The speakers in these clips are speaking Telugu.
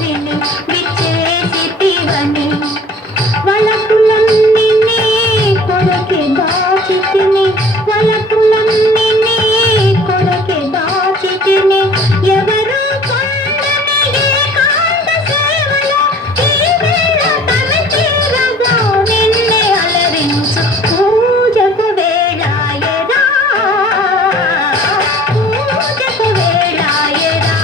విని విచ్చేసితివని వలపులన్నీ నీ కొరకే దాచితిని వలపులన్నీ నీ కొరకే దాచితిని ఎవరు కొండని ఏకాంత సేవలో ఈ వేళ తన తీరగా నిన్నే అలరించు పూజకు వేళాయరా పూజకు వేళాయరా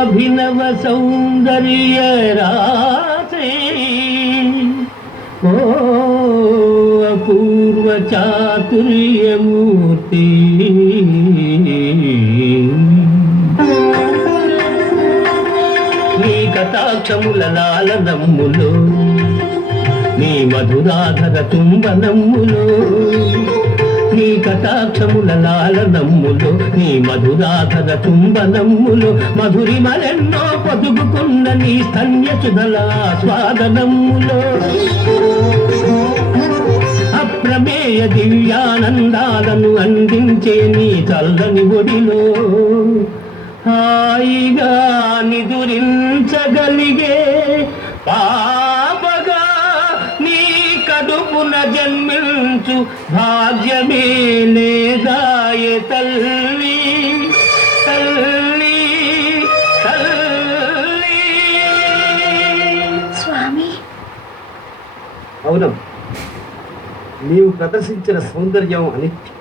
అభినవ సౌందర్య రాశే ఓ అపూర్వ చాతుర్యమూర్తి నీ కటాక్షముల లాలనమ్ములో నీ మధురాధర తుంబనమ్ములో నీ కటాక్షముల లాలనమ్ములో నీ మధురాధర తుంబనమ్ములో మధురిమలెన్నో పొదుగుకున్న నీ స్తన్యసుధల స్వాదనమ్ములో అప్రమేయ దివ్యానందాలను అందించే నీ చల్లని ఒడిలో హాయిగా నిదురించగలిగే పాపగా నీ కడుపున జన్మించు భాగ్యమే లేదాయ తల్లి తల్లి తల్లి. స్వామి అవును, నీవు ప్రదర్శించిన సౌందర్యం అనిత్యం,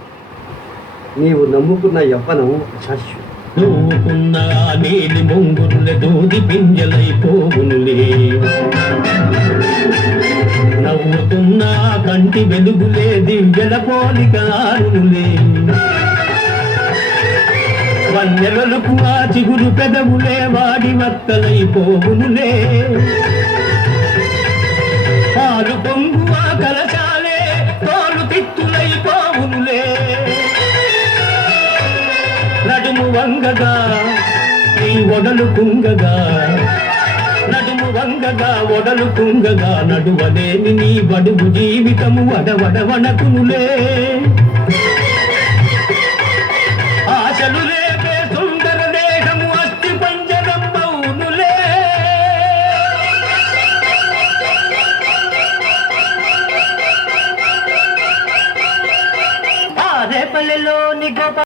నీవు నమ్ముకున్న యవ్వనం అశాశ్వతం. దూకున్న నీలి ముంగురులే దూది పింజలైపోవునులే నవ్వుతున్న కంటి వెలుగులే దివ్యల పోలిక ఆరునులే వన్నెలలకు ఆ చిగురు పెదవులే వాడి వత్తలైపోవునులే పాలు పొంగు ఆ కలశాలే తోలు తిత్తులైపోవునులే నడుము వంగగా నీ ఒడలు కుంగగా నడుము వంగగా ఒడలు కుంగగా నడువలేని నీ బడుగు జీవితము వడవడవనకునులే ఆశలు రేపే సుందర దేహము అస్థి పంజరం మౌనులే ఆ రేపల్లెలోని గోప